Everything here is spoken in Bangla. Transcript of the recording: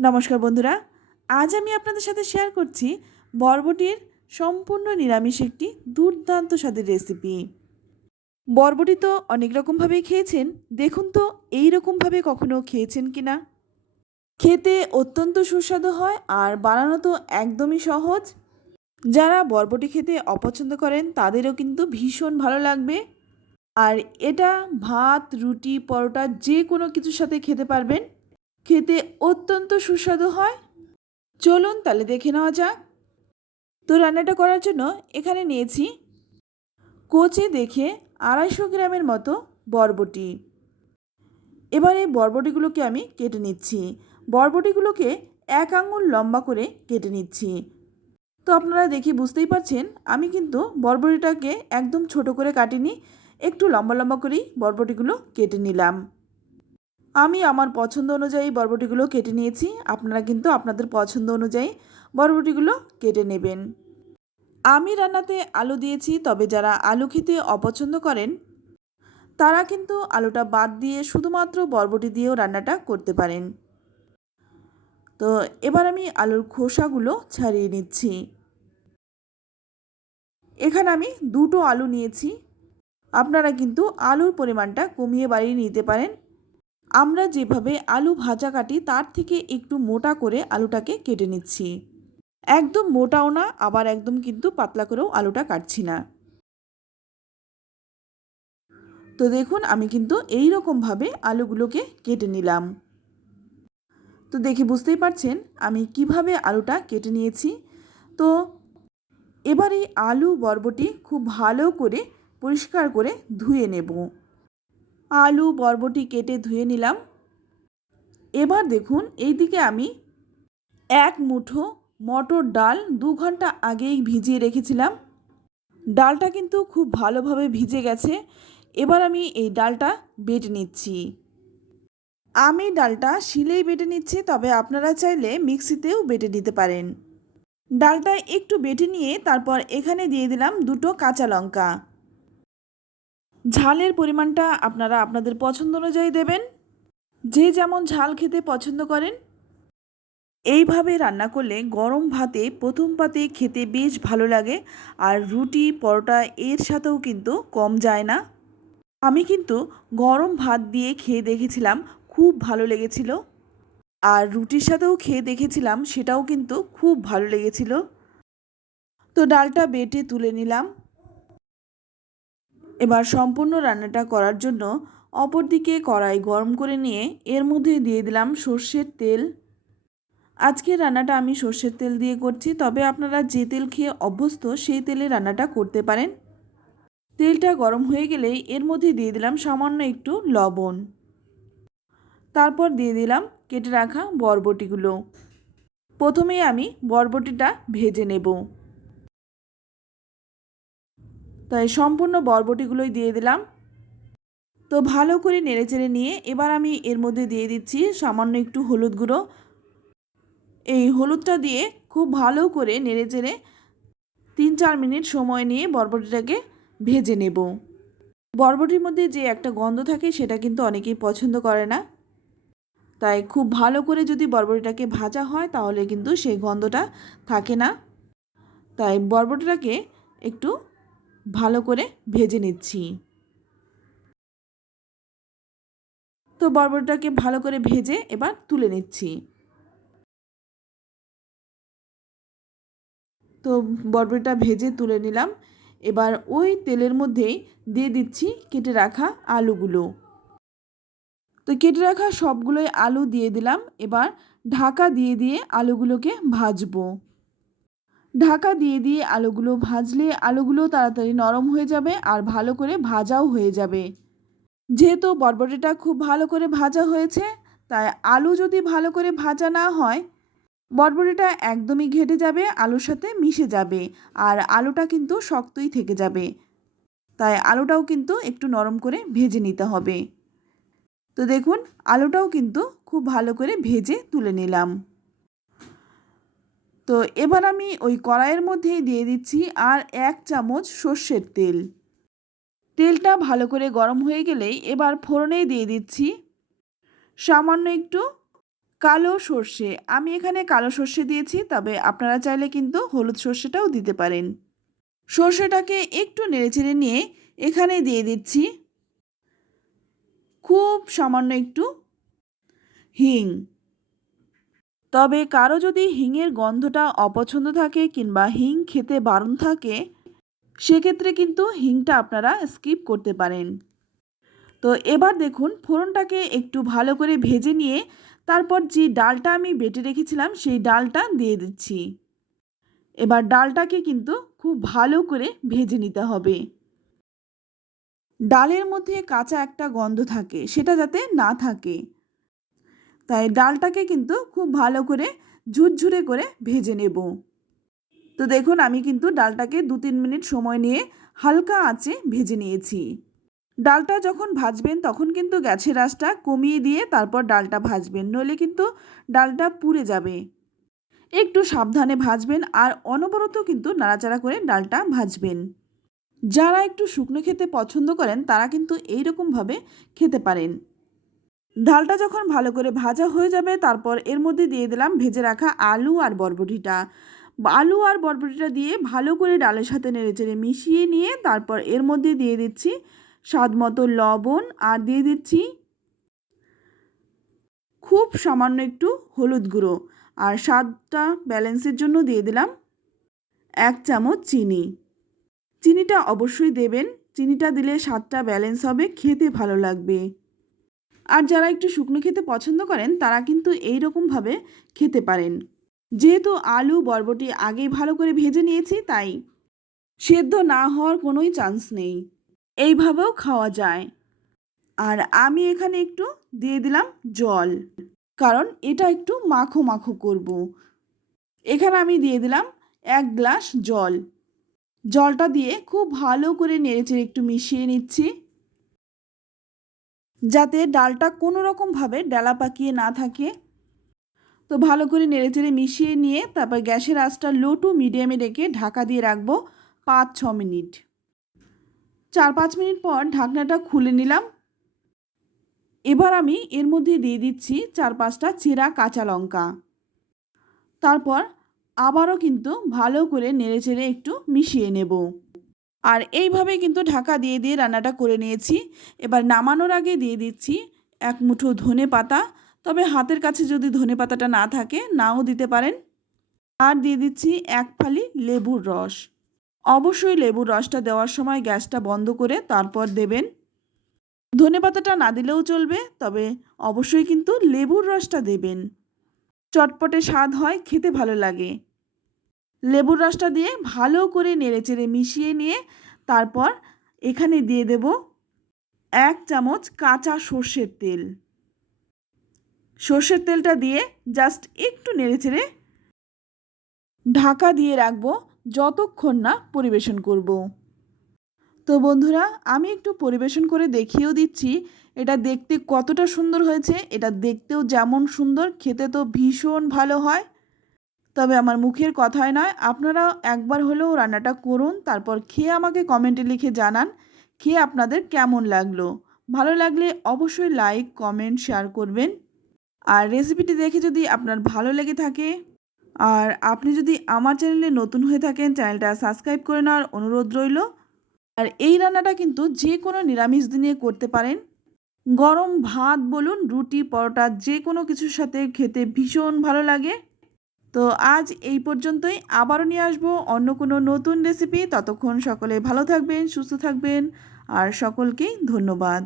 নমস্কার বন্ধুরা, আজ আমি আপনাদের সাথে শেয়ার করছি বরবটির সম্পূর্ণ নিরামিষ একটি দুর্দান্ত স্বাদের রেসিপি। বরবটি তো অনেক রকমভাবে খেয়েছেন, দেখুন তো এই রকমভাবে কখনো খেয়েছেন কি না। খেতে অত্যন্ত সুস্বাদু হয় আর বানানো তো একদমই সহজ। যারা বরবটি খেতে অপছন্দ করেন তাদেরও কিন্তু ভীষণ ভালো লাগবে। আর এটা ভাত, রুটি, পরোটা যে কোনো কিছুর সাথে খেতে পারবেন। খেতে অত্যন্ত সুস্বাদু হয়। চলুন তাহলে দেখে নেওয়া যাক। তো রান্নাটা করার জন্য এখানে নিয়েছি কচি দেখে 250 গ্রামের মতো বরবটি। এবার এই বরবটিগুলোকে আমি কেটে নিচ্ছি। বরবটিগুলোকে 1 আঙুল লম্বা করে কেটে নিচ্ছি। তো আপনারা দেখে বুঝতেই পারছেন আমি কিন্তু বরবটিটাকে একদম ছোট করে কাটিনি, একটু লম্বা লম্বা করেই বরবটিগুলো কেটে নিলাম। আমি আমার পছন্দ অনুযায়ী বরবটিগুলো কেটে নিয়েছি, আপনারা কিন্তু আপনাদের পছন্দ অনুযায়ী বরবটিগুলো কেটে নেবেন। আমি রান্নাতে আলু দিয়েছি, তবে যারা আলু খেতে অপছন্দ করেন তারা কিন্তু আলুটা বাদ দিয়ে শুধুমাত্র বরবটি দিয়েও রান্নাটা করতে পারেন। তো এবার আমি আলুর খোসাগুলো ছাড়িয়ে নিচ্ছি। এখানে আমি 2টো আলু নিয়েছি, আপনারা কিন্তু আলুর পরিমাণটা কমিয়ে বাড়িয়ে নিতে পারেন। আমরা যেভাবে আলু ভাজা কাটি তার থেকে একটু মোটা করে আলুটাকে কেটে নিচ্ছি। একদম মোটাও না, আবার একদম কিন্তু পাতলা করেও আলুটা কাটছি না। তো দেখুন আমি কিন্তু এই রকমভাবে আলুগুলোকে কেটে নিলাম। তো দেখে বুঝতেই পারছেন আমি কিভাবে আলুটা কেটে নিয়েছি। তো এবার এই আলু বরবটি খুব ভালো করে পরিষ্কার করে ধুয়ে নেব। আলু বরবটি কেটে ধুয়ে নিলাম। এবার দেখুন এইদিকে আমি 1 মুঠো মটর ডাল 2 ঘন্টা আগেই ভিজিয়ে রেখেছিলাম। ডালটা কিন্তু খুব ভালোভাবে ভিজে গেছে। এবার আমি এই ডালটা বেটে নিচ্ছি। আমি ডালটা শিলেই বেটে নিচ্ছি, তবে আপনারা চাইলে মিক্সিতেও বেটে নিতে পারেন। ডালটা একটু বেটে নিয়ে তারপর এখানে দিয়ে দিলাম 2টো কাঁচা লঙ্কা। ঝালের পরিমাণটা আপনারা আপনাদের পছন্দ অনুযায়ী দেবেন, যে যেমন ঝাল খেতে পছন্দ করেন। এইভাবে রান্না করলে গরম ভাতে প্রথম পাতে খেতে বেশ ভালো লাগে, আর রুটি পরোটা এর সাথেও কিন্তু কম যায় না। আমি কিন্তু গরম ভাত দিয়ে খেয়ে দেখেছিলাম, খুব ভালো লেগেছিল। আর রুটির সাথেও খেয়ে দেখেছিলাম, সেটাও কিন্তু খুব ভালো লেগেছিল। তো ডালটা বেটে তুলে নিলাম। এবার সম্পূর্ণ রান্নাটা করার জন্য অপরদিকে কড়াই গরম করে নিয়ে এর মধ্যে দিয়ে দিলাম সর্ষের তেল। আজকের রান্নাটা আমি সর্ষের তেল দিয়ে করছি, তবে আপনারা যে তেল খেয়ে অভ্যস্ত সেই তেলে রান্নাটা করতে পারেন। তেলটা গরম হয়ে গেলেই এর মধ্যে দিয়ে দিলাম সামান্য একটু লবণ। তারপর দিয়ে দিলাম কেটে রাখা বরবটিগুলো। প্রথমেই আমি বরবটিটা ভেজে নেব। তাই সম্পূর্ণ বরবটিগুলোই দিয়ে দিলাম। তো ভালো করে নেড়েচেড়ে নিয়ে এবার আমি এর মধ্যে দিয়ে দিচ্ছি সামান্য একটু হলুদ গুঁড়ো। এই হলুদটা দিয়ে খুব ভালো করে নেড়েচেড়ে 3-4 মিনিট সময় নিয়ে বরবটিটাকে ভেজে নেব। বরবটির মধ্যে যে একটা গন্ধ থাকে সেটা কিন্তু অনেকেই পছন্দ করে না, তাই খুব ভালো করে যদি বরবটিটাকে ভাজা হয় তাহলে কিন্তু সেই গন্ধটা থাকে না। তাই বরবটিটাকে একটু ভালো করে ভেজে নিচ্ছি। তো বরবটিটাকে ভালো করে ভেজে এবার তুলে নিচ্ছি। তো বরবটিটা ভেজে তুলে নিলাম। এবার ওই তেলের মধ্যেই দিয়ে দিচ্ছি কেটে রাখা আলুগুলো। তো কেটে রাখা সবগুলোই আলু দিয়ে দিলাম। এবার ঢাকা দিয়ে দিয়ে আলুগুলোকে ভাজবো। ঢাকা দিয়ে দিয়ে আলুগুলো ভাজলে আলুগুলো তাড়াতাড়ি নরম হয়ে যাবে আর ভালো করে ভাজাও হয়ে যাবে। যেহেতু বরবটিটা খুব ভালো করে ভাজা হয়েছে, তাই আলু যদি ভালো করে ভাজা না হয় বরবটিটা একদমই ঘেটে যাবে, আলুর সাথে মিশে যাবে আর আলুটা কিন্তু শক্তই থেকে যাবে। তাই আলুটাও কিন্তু একটু নরম করে ভেজে নিতে হবে। তো দেখুন আলুটাও কিন্তু খুব ভালো করে ভেজে তুলে নিলাম। তো এবার আমি ওই কড়াইয়ের মধ্যেই দিয়ে দিচ্ছি আর 1 চামচ সর্ষের তেল। তেলটা ভালো করে গরম হয়ে গেলেই এবার ফোড়নে দিয়ে দিচ্ছি সামান্য একটু কালো সর্ষে, আমি এখানে কালো সর্ষে দিয়েছি, তবে আপনারা চাইলে কিন্তু হলুদ সর্ষেটাও দিতে পারেন। সর্ষেটাকে একটু নেড়েচেড়ে নিয়ে এখানে দিয়ে দিচ্ছি খুব সামান্য একটু হিং। তবে কারো যদি হিংয়ের গন্ধটা অপছন্দ থাকে কিংবা হিং খেতে বারণ থাকে, সেক্ষেত্রে কিন্তু হিংটা আপনারা স্কিপ করতে পারেন। তো এবার দেখুন ফোড়নটাকে একটু ভালো করে ভেজে নিয়ে তারপর যে ডালটা আমি বেটে রেখেছিলাম সেই ডালটা দিয়ে দিচ্ছি। এবার ডালটাকে কিন্তু খুব ভালো করে ভেজে নিতে হবে। ডালের মধ্যে কাঁচা একটা গন্ধ থাকে, সেটা যাতে না থাকে, তাই ডালটাকে কিন্তু খুব ভালো করে ঝুরঝুরে করে ভেজে নেব। তো দেখুন আমি কিন্তু ডালটাকে 2-3 মিনিট সময় নিয়ে হালকা আঁচে ভেজে নিয়েছি। ডালটা যখন ভাজবেন তখন কিন্তু গ্যাসের আঁচটা কমিয়ে দিয়ে তারপর ডালটা ভাজবেন, নইলে কিন্তু ডালটা পুড়ে যাবে। একটু সাবধানে ভাজবেন আর অনবরত কিন্তু নাড়াচাড়া করে ডালটা ভাজবেন। যারা একটু শুকনো খেতে পছন্দ করেন তারা কিন্তু এইরকমভাবে খেতে পারেন। ডালটা যখন ভালো করে ভাজা হয়ে যাবে তারপর এর মধ্যে দিয়ে দিলাম ভেজে রাখা আলু আর বরবটিটা। আলু আর বরবটিটা দিয়ে ভালো করে ডালের সাথে নেড়েচেড়ে মিশিয়ে নিয়ে তারপর এর মধ্যে দিয়ে দিচ্ছি স্বাদ মতো লবণ আর দিয়ে দিচ্ছি খুব সামান্য একটু হলুদ গুঁড়ো, আর স্বাদটা ব্যালেন্সের জন্য দিয়ে দিলাম 1 চামচ চিনি। চিনিটা অবশ্যই দেবেন, চিনিটা দিলে স্বাদটা ব্যালেন্স হবে, খেতে ভালো লাগবে। আর যারা একটু শুকনো খেতে পছন্দ করেন তারা কিন্তু এই রকমভাবে খেতে পারেন। যেহেতু আলু বরবটি আগেই ভালো করে ভেজে নিয়েছি তাই সেদ্ধ না হওয়ার কোনোই চান্স নেই, এইভাবেও খাওয়া যায়। আর আমি এখানে একটু দিয়ে দিলাম জল, কারণ এটা একটু মাখো মাখো করব। এখানে আমি দিয়ে দিলাম 1 গ্লাস জল। জলটা দিয়ে খুব ভালো করে নেড়েচেড়ে একটু মিশিয়ে নিচ্ছি, যাতে ডালটা কোনো রকমভাবে ডালা পাকিয়ে না থাকে। তো ভালো করে নেড়েচেড়ে মিশিয়ে নিয়ে তারপর গ্যাসের আঁচটা লো টু মিডিয়ামে রেখে ঢাকা দিয়ে রাখবো 5-6 মিনিট। 4-5 মিনিট পর ঢাকনাটা খুলে নিলাম। এবার আমি এর মধ্যে দিয়ে দিচ্ছি 4-5টা চেরা কাঁচা লঙ্কা। তারপর আবারও কিন্তু ভালো করে নেড়েচেড়ে একটু মিশিয়ে নেব। আর এইভাবে কিন্তু ঢাকা দিয়ে দিয়ে রান্নাটা করে নিয়েছি। এবার নামানোর আগে দিয়ে দিচ্ছি 1 মুঠো ধনে পাতা, তবে হাতের কাছে যদি ধনে পাতাটা না থাকে নাও দিতে পারেন। আর দিয়ে দিচ্ছি 1 ফালি লেবুর রস। অবশ্যই লেবুর রসটা দেওয়ার সময় গ্যাসটা বন্ধ করে তারপর দেবেন। ধনে পাতাটা না দিলেও চলবে, তবে অবশ্যই কিন্তু লেবুর রসটা দেবেন। চটপটে স্বাদ হয়, খেতে ভালো লাগে। লেবুর রসটা দিয়ে ভালো করে নেড়েচেড়ে মিশিয়ে নিয়ে তারপর এখানে দিয়ে দেব 1 চামচ কাঁচা সর্ষের তেল। সর্ষের তেলটা দিয়ে জাস্ট একটু নেড়েচেড়ে ঢাকা দিয়ে রাখবো যতক্ষণ না পরিবেশন করব। তো বন্ধুরা আমি একটু পরিবেশন করে দেখিয়েও দিচ্ছি এটা দেখতে কতটা সুন্দর হয়েছে। এটা দেখতেও যেমন সুন্দর, খেতে তো ভীষণ ভালো হয়। তবে আমার মুখের কথায় নয়, আপনারাও একবার হলেও রান্নাটা করুন, তারপর খেয়ে আমাকে কমেন্টে লিখে জানান খেয়ে আপনাদের কেমন লাগলো। ভালো লাগলে অবশ্যই লাইক কমেন্ট শেয়ার করবেন। আর রেসিপিটি দেখে যদি আপনার ভালো লেগে থাকে আর আপনি যদি আমার চ্যানেলে নতুন হয়ে থাকেন চ্যানেলটা সাবস্ক্রাইব করে নেওয়ার অনুরোধ রইল। আর এই রান্নাটা কিন্তু যে কোনো নিরামিষ দিনে করতে পারেন। গরম ভাত বলুন, রুটি পরোটা যে কোনো কিছুর সাথে খেতে ভীষণ ভালো লাগে। তো আজ এই পর্যন্তই, আবারও নিয়ে আসবো অন্য কোনো নতুন রেসিপি। ততক্ষণ সকলে ভালো থাকবেন, সুস্থ থাকবেন আর সকলকেই ধন্যবাদ।